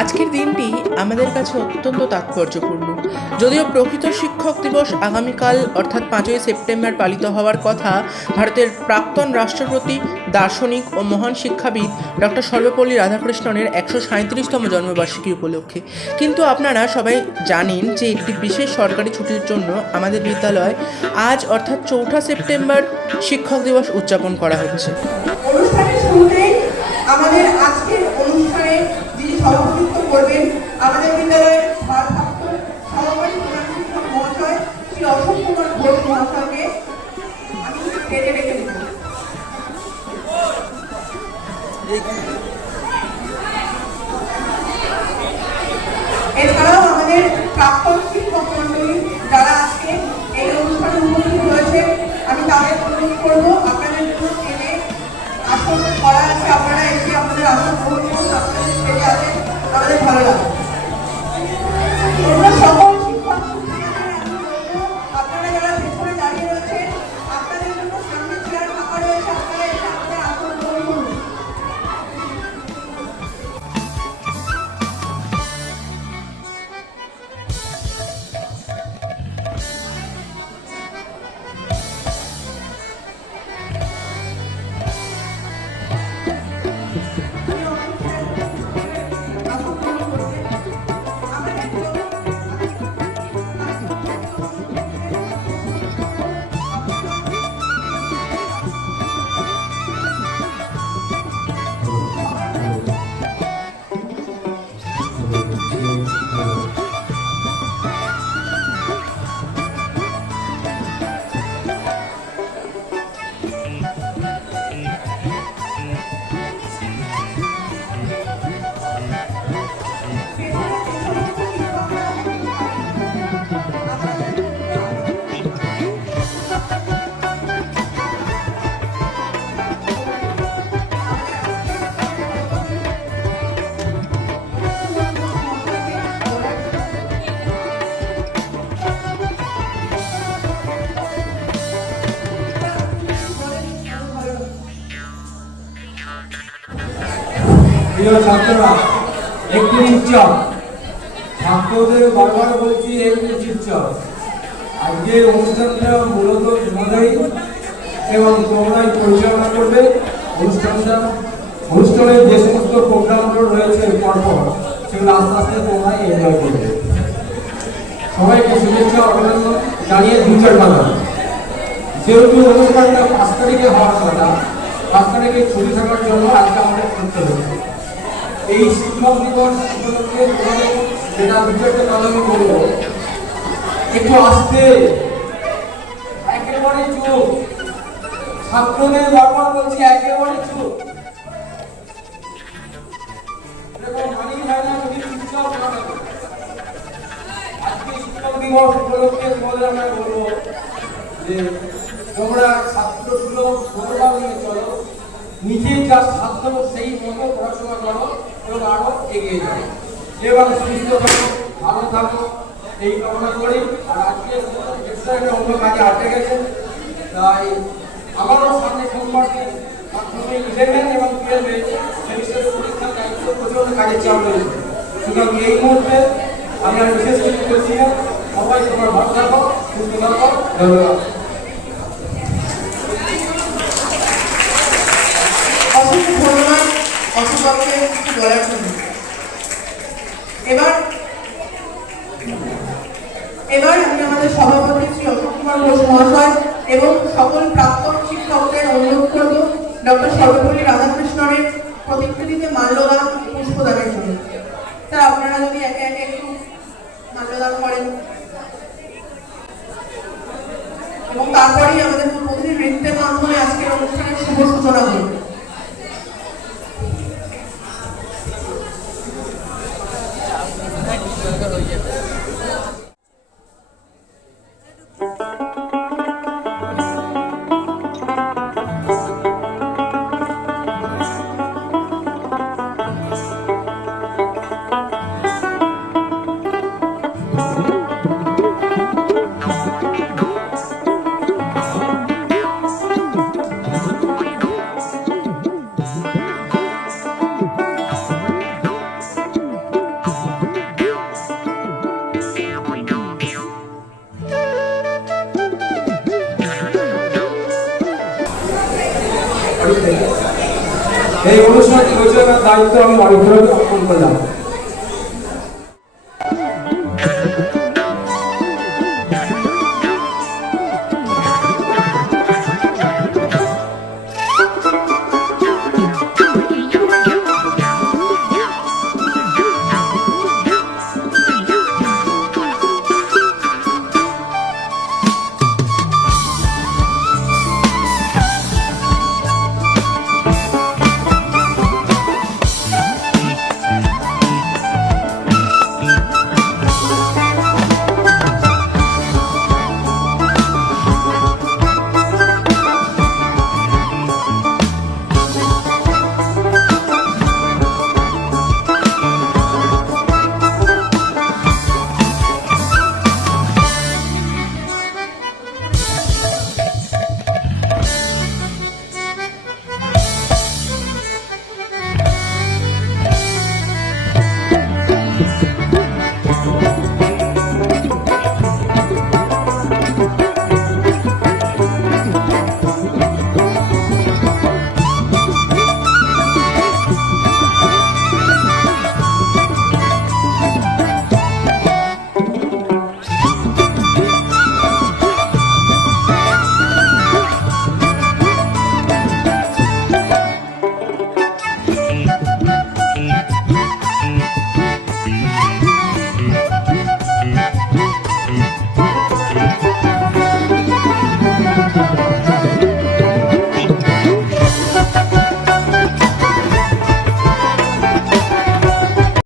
আজকের দিনটি আমাদের কাছে অত্যন্ত তাৎপর্যপূর্ণ। যদিও প্রকৃত শিক্ষক দিবস আগামীকাল, অর্থাৎ পাঁচই সেপ্টেম্বর পালিত হওয়ার কথা, ভারতের প্রাক্তন রাষ্ট্রপতি, দার্শনিক ও মহান শিক্ষাবিদ ডক্টর সর্বপল্লী রাধাকৃষ্ণনের একশো সাঁত্রিশতম জন্মবার্ষিকী উপলক্ষে। কিন্তু আপনারা সবাই জানেন যে একটি বিশেষ সরকারি ছুটির জন্য আমাদের বিদ্যালয় আজ, অর্থাৎ চৌঠা সেপ্টেম্বর, শিক্ষক দিবস উদযাপন করা হচ্ছে। এছাড়াও আমাদের প্রাক্তন শিক্ষক মন্ডলী যারা আজকে এই অনুষ্ঠানে উপস্থিত হয়েছে আমি তাদের অনুরোধ করব, আপনাদের জন্য ট্রেনে আসন করা আছে, আপনারা এসে আমাদের আসন গ্রহণ করুন, আপনাদের ট্রেনে আছে আমাদের ভালো লাগবে। প্রিয় ছাত্ররা, একটু চুপচাপ ছাত্রদের বারবার বলছি একটু চুপচাপ আজকে অনুষ্ঠানটা মূলত তোমাদের এবং তোমরাই পরিচালনা করবে। অনুষ্ঠানটা, অনুষ্ঠানের যে সমস্ত প্রোগ্রামগুলো রয়েছে পরপর, সেগুলো আস্তে আস্তে তোমরাই এনজয় করবে। সবাইকে শুভেচ্ছা অভিনন্দন জানিয়ে দু চার কথা। যেহেতু অনুষ্ঠানটা পাঁচ তারিখে হওয়ার কথা, পাঁচ তারিখে ছুটি থাকার জন্য আজকে আমাদের করতে হচ্ছে। এই শিক্ষক দিবস উপলক্ষে তোমাদের যেটা বিষয়টা তাহলে আমি একটু আসতে। একেবারে চুপ। ছাত্রদের বারবার বলছি, একেবারে চুপ। আজকে শিক্ষক দিবস বলব যে, তোমরা ছাত্র মনোভাব নিয়ে চলো। নিজের সেই মতো পড়াশোনা করো। এবং আরও এগিয়ে যাও এবং সুস্থ থাকো, ভালো থাকো, এই কামনা করি। আর অন্য কাজে আটকে গেছে। তাই আমারও সামনে সোমবারকে এবং বিশেষ করছি সবাই তোমার ভালো থাকো, সুস্থ থাকো, ধন্যবাদ অসংখ্য ধন্যবাদ অশোকবাবুকে কিছু বলার জন্য এবার এবার আমি আমাদের সভাপতি শ্রী অশোক ঘোষ মহাশয় এবং সকল প্রাক্তন শিক্ষকদের অনুরোধ ডক্টর সর্বপল্লী রাধাকৃষ্ণনের প্রতিকৃতিতে মাল্যদান পুষ্পদানের জন্য। স্যার, আপনারা যদি একে একে একটু মাল্যদান করেন। এবং তারপরেই আমাদের প্রতিদিন নৃত্যের মাধ্যমে আজকের অনুষ্ঠানের শুভ সূচনা হবে এই অনুষ্ঠানটি পরিচালনার দায়িত্ব আমি অরিফুলকে অর্পণ করলাম